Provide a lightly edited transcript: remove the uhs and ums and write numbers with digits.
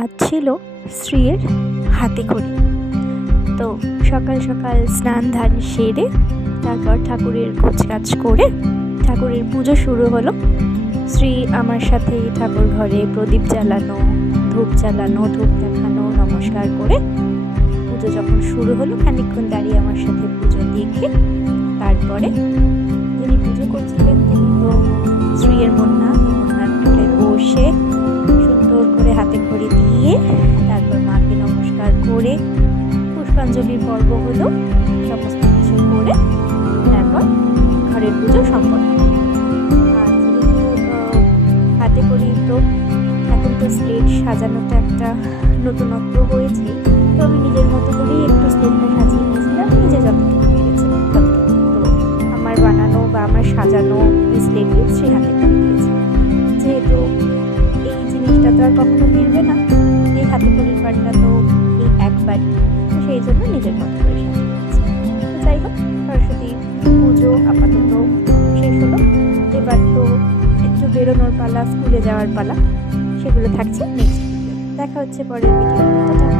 আজ ছিল শ্রীর হাতে খড়ি। তো সকাল সকাল স্নান ধান সেরে তারপর ঠাকুরের গোছগাছ করে ঠাকুরের পুজো শুরু হলো। শ্রী আমার সাথে ঠাকুর ঘরে প্রদীপ জ্বালানো, ধূপ জ্বালানো, ধূপ দেখানো, নমস্কার করে পুজো যখন শুরু হলো খানিকক্ষণ দাঁড়িয়ে আমার সাথে পুজো দেখে তারপরে যিনি পুজো করছিলেন তিনি তো শ্রীয়ের মন্নার কোলে বসে সুন্দর করে হাতে খড়ি দিয়ে তারপর মাকে নমস্কার করে পুষ্পাঞ্জলির পর্ব হলো। সমস্ত কিছু করে তারপর ঘরের পুজো সম্পন্ন। আর যেহেতু হাতে খড়ি তো এখন তো স্লেট সাজানোটা একটা নতুনত্ব হয়েছে, তো আমি নিজের মতো করেই একটু স্লেটটা সাজিয়ে নিয়েছিলাম, নিজে যতটুকু পেরেছি ততটুকু। তো আমার বানানো বা আমার সাজানো এই স্লেটে সে হাতে খড়ি দিয়েছে। যেহেতু এই জিনিসটা তো আর কখনো ফিরবে না, এই হাতে খড়ির পাটটা তো এই একবারই, তো সেই জন্য নিজের মতো করে সাজিয়ে নিয়েছি। তো যাই হোক, সরস্বতী পুজো আপাতত শেষ হলো। এবার তো একটু বেরোনোর পালা, স্কুলে যাওয়ার পালা, সেগুলো থাকছে নেক্সট ভিডিও। দেখা হচ্ছে পরের ভিডিও।